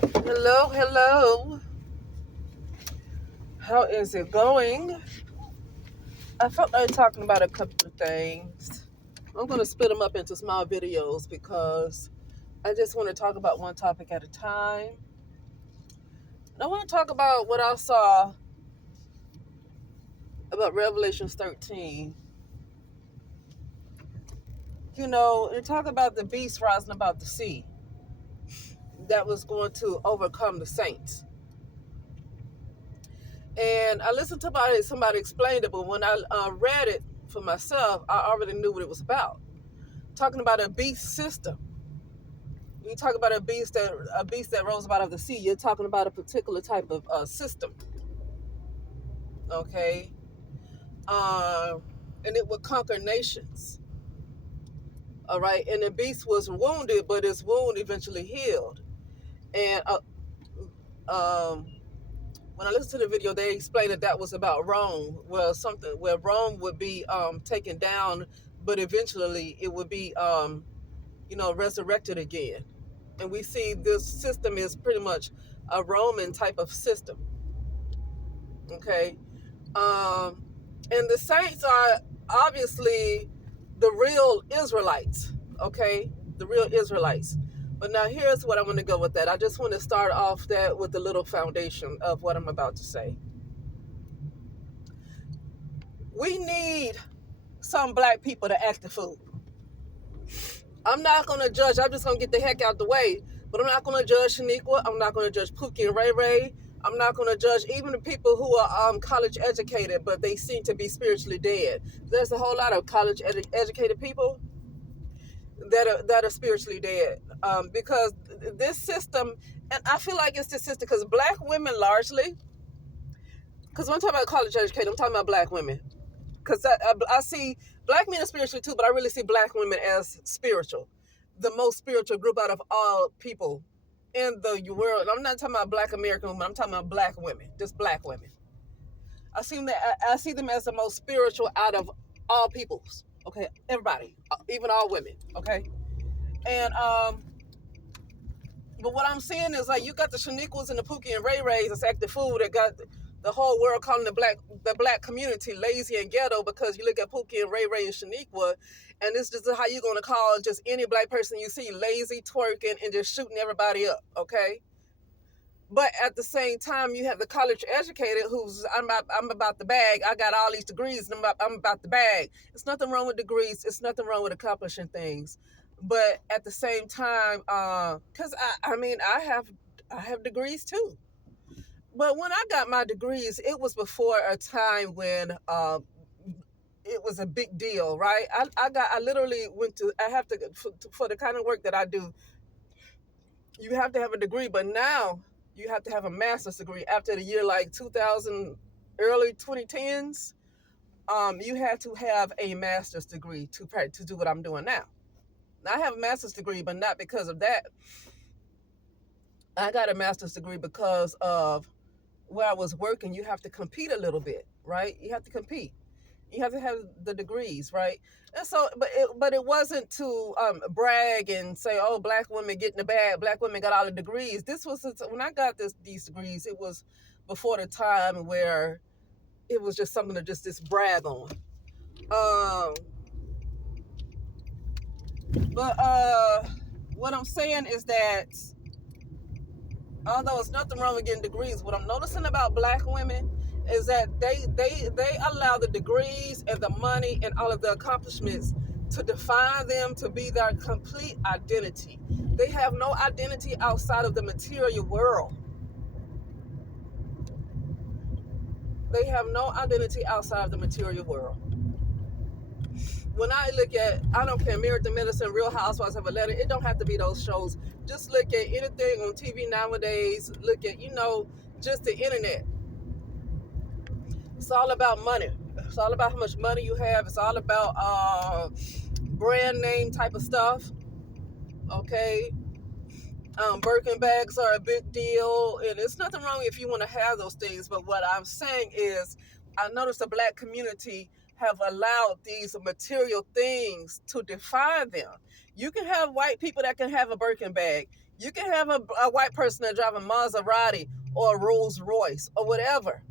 Hello, hello. How is it going? I felt like talking about a couple of things. I'm going to split them up into small videos because I just want to talk about one topic at a time. And I want to talk about what I saw about Revelations 13. They talk about the beast rising about the sea that was going to overcome the saints. And I listened to somebody explained it, but when I read it for myself, I already knew what it was about. Talking about a beast system. You talk about a beast that rose out of the sea. You're talking about a particular type of system, okay? Um, and it would conquer nations. All right, and the beast was wounded, but his wound eventually healed. And um, when I listened to the video, they explained that was about Rome, where Rome would be taken down, but eventually it would be resurrected again. And we see this system is pretty much a Roman type of system. Okay. Um, and the saints are obviously the real Israelites. Okay. The real Israelites. But now here's what I want to go with that. I just want to start off that with a little foundation of what I'm about to say. We need some black people to act the fool. I'm not going to judge. I'm just going to get the heck out the way. But I'm not going to judge Shaniqua. I'm not going to judge Pookie and Ray Ray. I'm not going to judge even the people who are college educated, but they seem to be spiritually dead. There's a whole lot of college educated people that are spiritually dead because this system, and I feel like it's the system because black women largely, because when I'm talking about college educated, I'm talking about black women. Because I see black men are spiritual too, but I really see black women as spiritual, the most spiritual group out of all people in the world. I'm not talking about black American women. I'm talking about black women, just black women. I see them as the most spiritual out of all peoples. Okay, everybody, even all women. Okay, and but what I'm saying is like you got the Shaniquas and the Pookie and Ray Rays that's acting fool that got the whole world calling the black community lazy and ghetto because you look at Pookie and Ray Ray and Shaniqua, and this is how you're gonna call just any black person you see lazy, twerking, and just shooting everybody up, okay? But at the same time, you have the college educated who's I'm about the bag. I got all these degrees, and I'm about the bag. It's nothing wrong with degrees. It's nothing wrong with accomplishing things. But at the same time, because I have degrees too. But when I got my degrees, it was before a time when it was a big deal, right? I literally went to I have to for the kind of work that I do, you have to have a degree, but now you have to have a master's degree after the year like 2000, early 2010s. You had to have a master's degree to do what I'm doing now. Now I have a master's degree, but not because of that. I got a master's degree because of where I was working. You have to compete a little bit, right? You have to compete. You have to have the degrees, right? And so, but it wasn't to brag and say, "Oh, black women get in the bag. Black women got all the degrees." This was when I got these degrees. It was before the time where it was just something to just brag on. Um, but what I'm saying is that although it's nothing wrong with getting degrees, what I'm noticing about black women is that they allow the degrees and the money and all of the accomplishments to define them to be their complete identity. They have no identity outside of the material world. They have no identity outside of the material world. When I look at, I don't care, Married to Medicine, Real Housewives of Atlanta, it don't have to be those shows. Just look at anything on TV nowadays. Look at, just the internet. It's all about money. It's all about how much money you have. It's all about brand name type of stuff. Okay. Birkin bags are a big deal, and it's nothing wrong if you want to have those things. But what I'm saying is, I noticed the black community have allowed these material things to define them. You can have white people that can have a Birkin bag. You can have a white person that drive a Maserati or a Rolls Royce or whatever.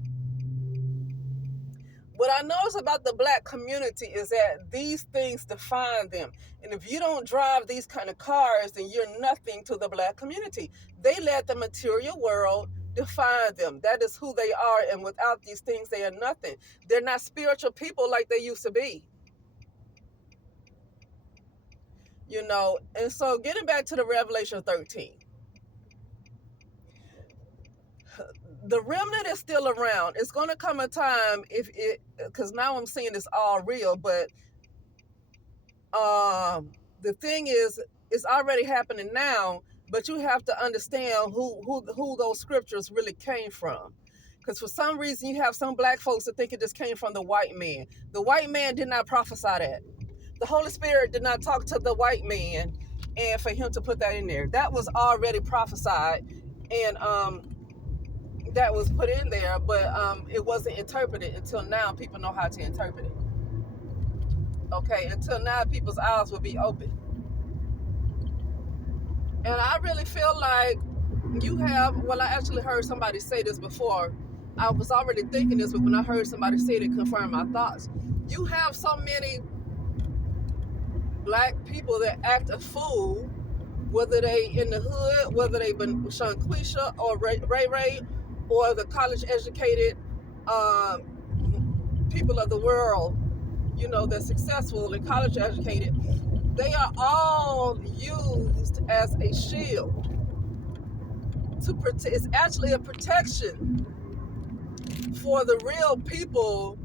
What I notice about the black community is that these things define them. And if you don't drive these kind of cars, then you're nothing to the black community. They let the material world define them. That is who they are. And without these things, they are nothing. They're not spiritual people like they used to be. And so getting back to the Revelation 13, the remnant is still around. It's going to come a time because now I'm seeing it's all real, but the thing is, it's already happening now, but you have to understand who those scriptures really came from. Because for some reason, you have some black folks that think it just came from the white man. The white man did not prophesy that. The Holy Spirit did not talk to the white man and for him to put that in there. That was already prophesied, and that was put in there, but it wasn't interpreted until now. People know how to interpret it. Okay, until now, people's eyes will be open. And I really feel like I actually heard somebody say this before. I was already thinking this, but when I heard somebody say it, it confirmed my thoughts. You have so many black people that act a fool, whether they in the hood, whether they been Shanquisha or Ray, or the college educated people of the world, that's successful and college educated. They are all used as a shield to protect. It's actually a protection for the real people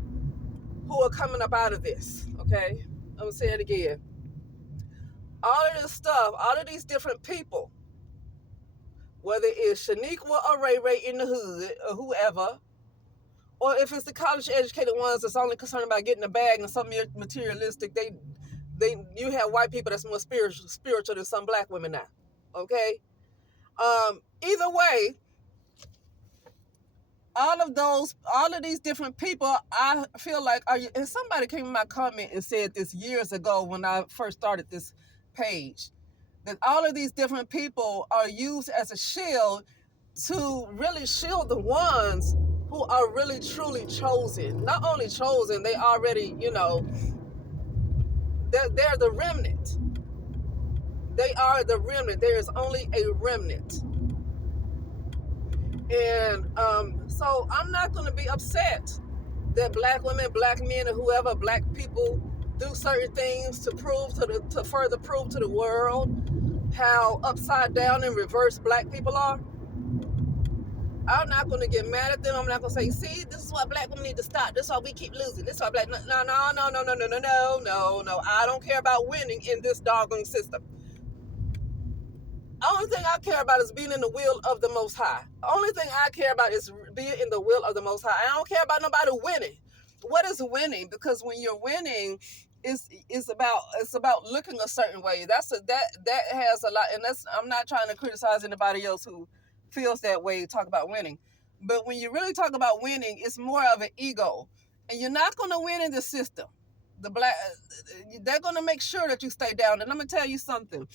who are coming up out of this. Okay, I'm gonna say it again. All of this stuff, all of these different people, whether it's Shaniqua or Ray in the hood or whoever, or if it's the college educated ones that's only concerned about getting a bag and something materialistic, you have white people that's more spiritual than some black women now. Okay, either way, all of these different people, I feel like and somebody came in my comment and said this years ago when I first started this page, that all of these different people are used as a shield to really shield the ones who are really truly chosen. Not only chosen, they already, they're the remnant. They are the remnant. There is only a remnant. And so I'm not going to be upset that black women, black men, or whoever, black people do certain things to further prove to the world how upside down and reverse black people are. I'm not going to get mad at them. I'm not going to say, see, this is why black women need to stop. This is why we keep losing. This is why black... No. I don't care about winning in this doggone system. Only thing I care about is being in the will of the Most High. Only thing I care about is being in the will of the Most High. I don't care about nobody winning. What is winning? Because when you're winning, it's about looking a certain way. That has a lot, and I'm not trying to criticize anybody else who feels that way. Talk about winning, but when you really talk about winning, it's more of an ego, and you're not going to win in the system. They're going to make sure that you stay down. And I'm going to tell you something.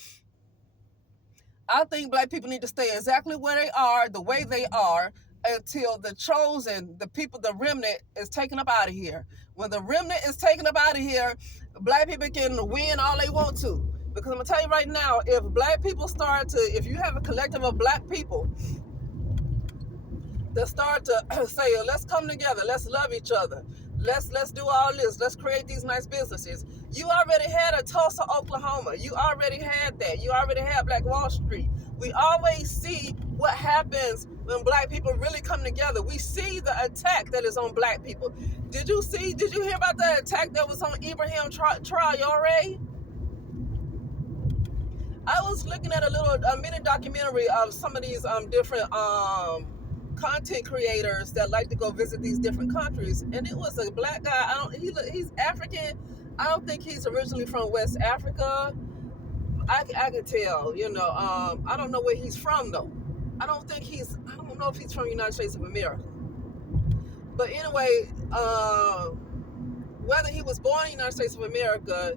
I think black people need to stay exactly where they are, the way they are, until the chosen, the people, the remnant is taken up out of here. When the remnant is taken up out of here, black people can win all they want to. Because I'm going to tell you right now, if black people if you have a collective of black people that start to say, let's come together, let's love each other, let's do all this, let's create these nice businesses. You already had a Tulsa, Oklahoma. You already had that. You already had Black Wall Street. We always see what happens when black people really come together. We see the attack that is on black people. Did you hear about the attack that was on Ibrahim Traore? I was looking at a mini documentary of some of these different content creators that like to go visit these different countries, and it was a black guy. He's African. I don't think he's originally from West Africa. I can tell, I don't know where he's from though. I don't know if he's from the United States of America. But anyway, whether he was born in the United States of America,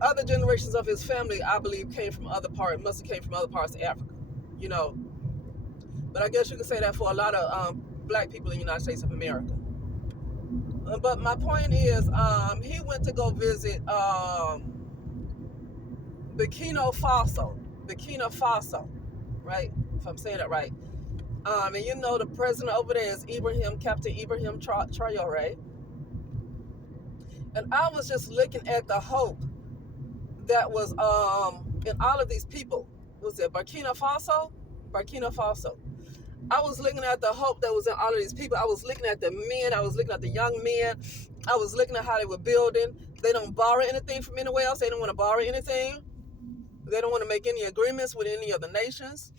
other generations of his family, I believe, must have came from other parts of Africa, you know. But I guess you could say that for a lot of black people in the United States of America. But my point is, he went to go visit Burkina Faso, right? If I'm saying that right. And you know the president over there is Captain Ibrahim Traore. And I was just looking at the hope that was in all of these people. Was it Burkina Faso? Burkina Faso. I was looking at the hope that was in all of these people. I was looking at the men. I was looking at the young men. I was looking at how they were building. They don't borrow anything from anywhere else. They don't want to borrow anything. They don't want to make any agreements with any other nations.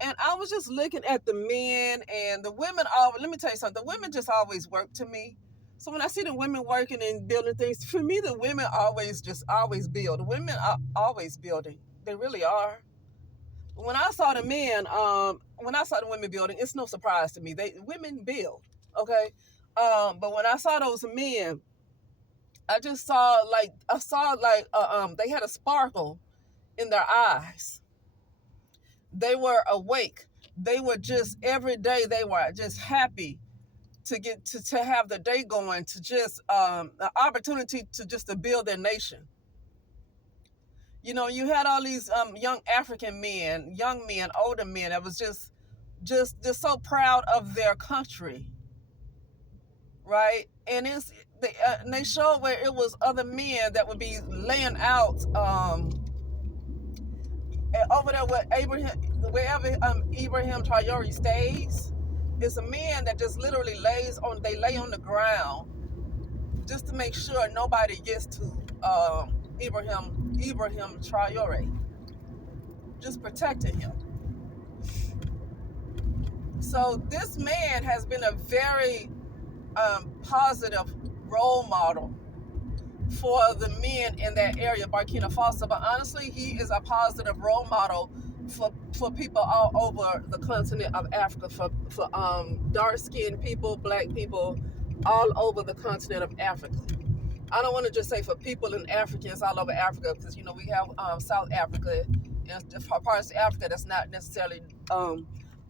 And I was just looking at the men and the women. Let me tell you something. The women just always work to me. So when I see the women working and building things, for me, the women always build. The women are always building. They really are. When I saw the men, when I saw the women building, it's no surprise to me. Women build, okay? But when I saw those men, I saw they had a sparkle in their eyes. They were awake. They were just every day. They were just happy to get to have the day going, to just the opportunity to build their nation. You know, you had all these young African men, young men, older men that was just so proud of their country, right? And they showed where it was other men that would be laying out over there wherever Ibrahim Traore stays. It's a man that just literally lay on the ground just to make sure nobody gets to Ibrahim Traore, just protecting him. So this man has been a very positive role model for the men in that area, Burkina Faso. But honestly, he is a positive role model for people all over the continent of Africa, for dark-skinned people, black people, all over the continent of Africa. I don't want to just say for people and Africans all over Africa, because you know we have South Africa and parts of Africa that's not necessarily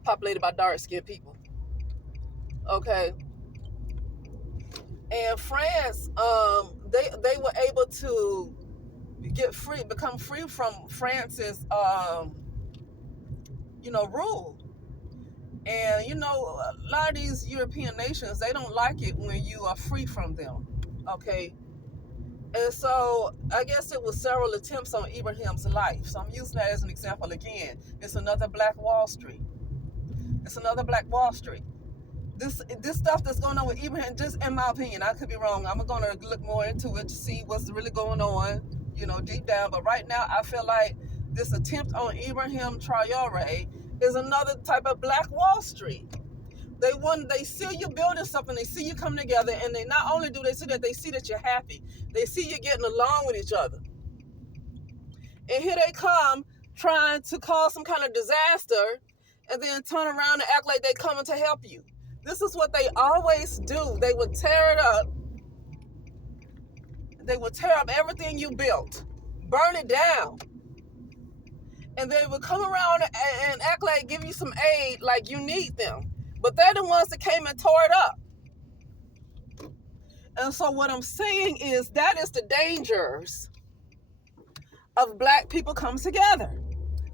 populated by dark-skinned people. Okay. And France, they were able to become free from France's rule. And you know, a lot of these European nations, they don't like it when you are free from them. Okay. And so I guess it was several attempts on Ibrahim's life. So I'm using that as an example again. It's another Black Wall Street. It's another Black Wall Street. This stuff that's going on with Ibrahim, just in my opinion, I could be wrong. I'm going to look more into it to see what's really going on, you know, deep down. But right now, I feel like this attempt on Ibrahim Traore is another type of Black Wall Street. They see you building something, they see you coming together, and they not only do they see that you're happy, they see you getting along with each other. And here they come trying to cause some kind of disaster and then turn around and act like they're coming to help you. This is what they always do. They would tear it up. They would tear up everything you built, burn it down. And they would come around and act like give you some aid like you need them. But they're the ones that came and tore it up. And so what I'm saying is that is the dangers of black people coming together.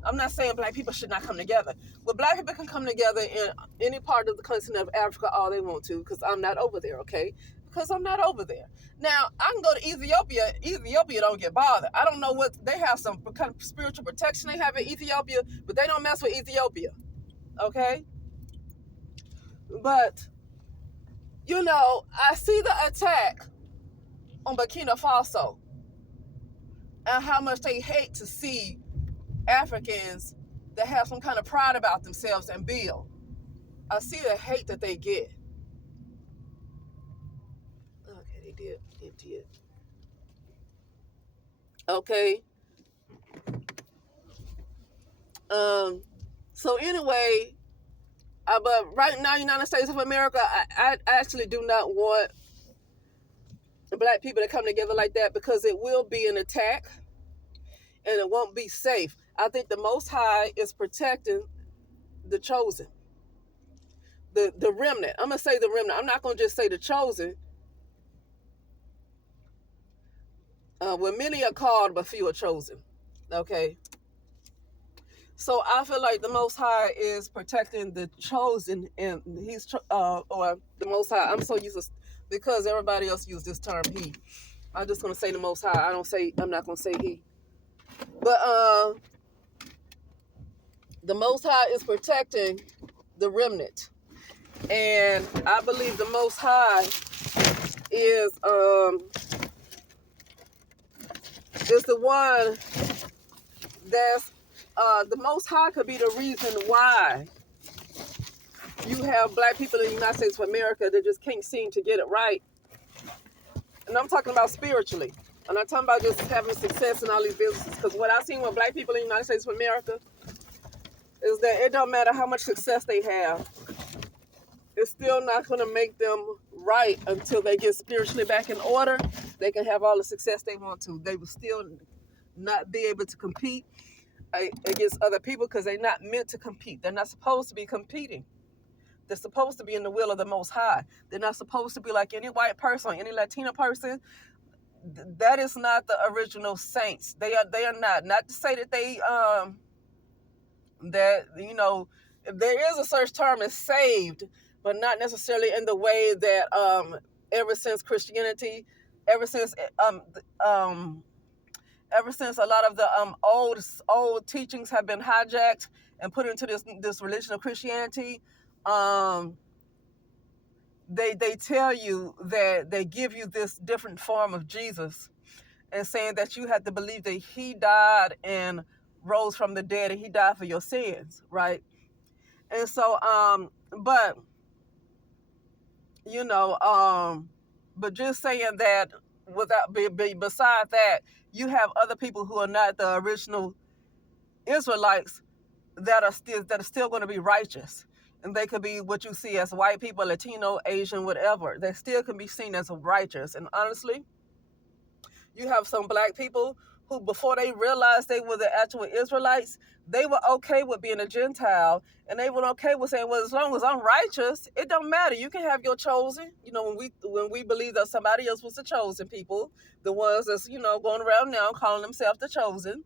I'm not saying black people should not come together. But black people can come together in any part of the continent of Africa all they want to, because I'm not over there, okay? Because I'm not over there. Now, I can go to Ethiopia. Ethiopia don't get bothered. I don't know what, they have some kind of spiritual protection they have in Ethiopia, but they don't mess with Ethiopia, okay? But, you know, I see the attack on Burkina Faso and how much they hate to see Africans that have some kind of pride about themselves and build. I see the hate that they get. Okay, they did empty it. Okay. So anyway, but right now, United States of America, I actually do not want black people to come together like that, because it will be an attack and it won't be safe. I think the Most High is protecting the chosen, the remnant. I'm gonna say the remnant. I'm not gonna just say the chosen. When many are called, but few are chosen. Okay. So I feel like the Most High is protecting the chosen, and or the Most High. I'm so used to, because everybody else uses this term he. I'm just gonna say the Most High. I'm not gonna say he. But the Most High is protecting the remnant, and I believe the Most High is the one that's the Most High could be the reason why you have black people in the United States of America that just can't seem to get it right. And I'm talking about spiritually. I'm not talking about just having success in all these businesses. Because what I've seen with black people in the United States of America is that it don't matter how much success they have, it's still not going to make them right until they get spiritually back in order. They can have all the success they want to. They will still not be able to compete against other people, because they're not meant to compete. They're not supposed to be competing. They're supposed to be in the will of the Most High. They're not supposed to be like any white person or any Latino person. That is not the original saints. They are not. Not to say that that, there is a search term as saved, but not necessarily in the way that ever since Christianity, ever since a lot of the old teachings have been hijacked and put into this religion of Christianity. They tell you that they give you this different form of Jesus, and saying that you have to believe that he died and rose from the dead and he died for your sins, right? And so but but just saying that, without beside that, you have other people who are not the original Israelites that are still going to be righteous, and they could be what you see as white people, Latino, Asian, whatever. They still can be seen as righteous. And honestly, you have some black people who, before they realized they were the actual Israelites, they were okay with being a Gentile, and they were okay with saying, well, as long as I'm righteous, it don't matter. You can have your chosen. When we believe that somebody else was the chosen people, the ones that's, going around now calling themselves the chosen.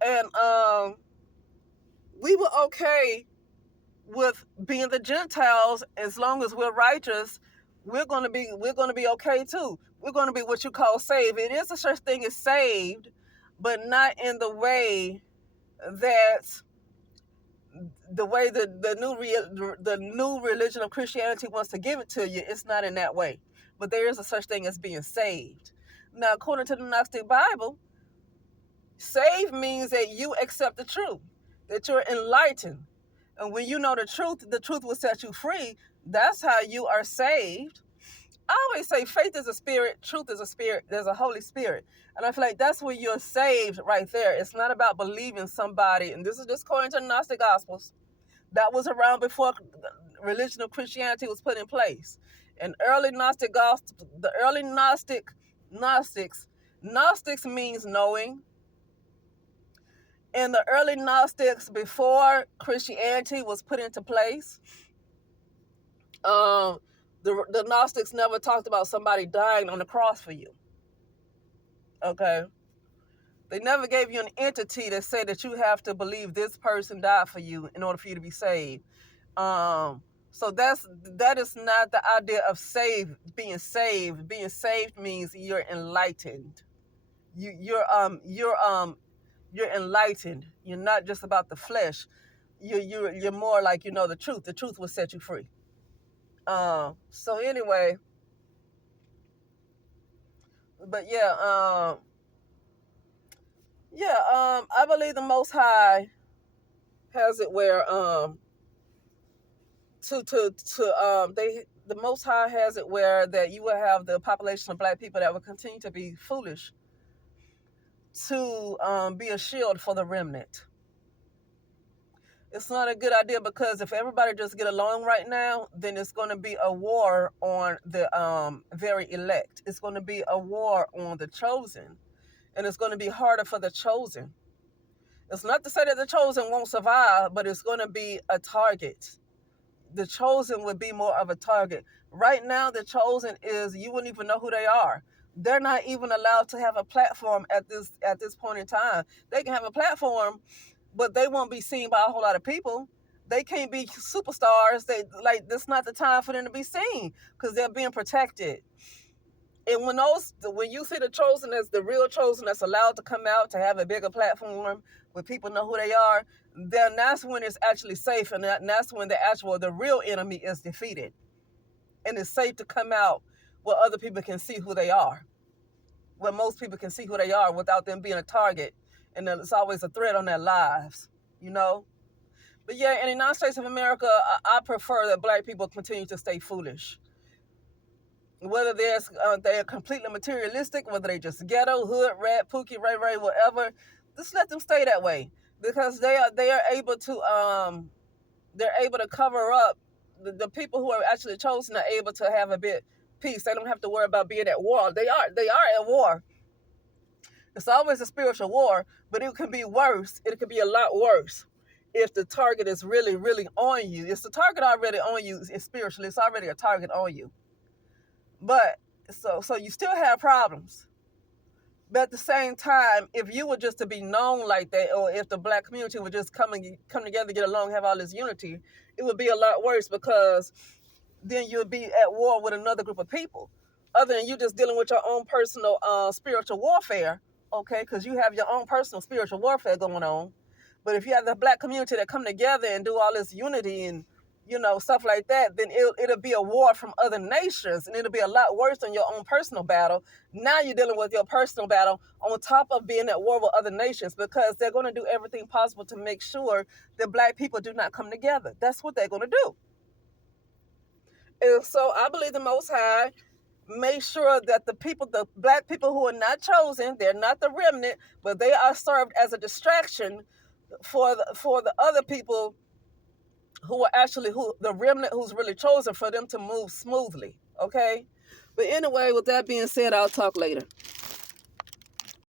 And we were okay with being the Gentiles. As long as we're righteous, we're gonna be okay too. We're gonna be what you call saved. It is a such thing as saved, but not in the way that the new religion of Christianity wants to give it to you. It's not in that way. But there is a such thing as being saved. Now, according to the Gnostic Bible, saved means that you accept the truth, that you're enlightened. And when you know the truth will set you free. That's how you are saved. I always say faith is a spirit, truth is a spirit, there's a Holy Spirit. And I feel like that's where you're saved right there. It's not about believing somebody. And this is just according to the Gnostic Gospels. That was around before the religion of Christianity was put in place. And early Gnostic Gospels, the early Gnostics means knowing. And the early Gnostics, before Christianity was put into place, the Gnostics never talked about somebody dying on the cross for you. Okay? They never gave you an entity that said that you have to believe this person died for you in order for you to be saved. So that is not the idea of being saved. Being saved means you're enlightened. You're enlightened. You're not just about the flesh. You're more like, the truth. The truth will set you free. So anyway, but I believe the Most High has it where the Most High has it where that you will have the population of black people that will continue to be foolish to be a shield for the remnant. It's not a good idea, because if everybody just get along right now, then it's going to be a war on the very elect. It's going to be a war on the chosen, and it's going to be harder for the chosen. It's not to say that the chosen won't survive, but it's going to be a target. The chosen would be more of a target. Right now, the chosen is, you wouldn't even know who they are. They're not even allowed to have a platform at this point in time. They can have a platform, but they won't be seen by a whole lot of people. They can't be superstars. That's not the time for them to be seen, because they're being protected. And when you see the chosen as the real chosen that's allowed to come out to have a bigger platform where people know who they are, then that's when it's actually safe, and that's when the real enemy is defeated, and it's safe to come out where other people can see who they are, where most people can see who they are without them being a target, and then it's always a threat on their lives, you know. But yeah, in the United States of America, I prefer that black people continue to stay foolish. Whether they're completely materialistic, whether they just ghetto, hood, rat, pookie, ray ray, whatever, just let them stay that way, because they are able to cover up the people who are actually chosen, are able to have a bit peace. They don't have to worry about being at war. They are at war. It's always a spiritual war, but it can be worse. It could be a lot worse if the target is really, really on you. It's the target already on you. It's spiritually, it's already a target on you. But so you still have problems. But at the same time, if you were just to be known like that, or if the black community would just come together, get along, have all this unity, it would be a lot worse, because then you'd be at war with another group of people, other than you just dealing with your own personal spiritual warfare, okay? Because you have your own personal spiritual warfare going on. But if you have the black community that come together and do all this unity and, stuff like that, then it'll be a war from other nations, and it'll be a lot worse than your own personal battle. Now you're dealing with your personal battle on top of being at war with other nations, because they're going to do everything possible to make sure that black people do not come together. That's what they're going to do. And so I believe the Most High make sure that the black people who are not chosen, they're not the remnant, but they are served as a distraction for the other people who are actually the remnant who's really chosen, for them to move smoothly. Okay. But anyway, with that being said, I'll talk later.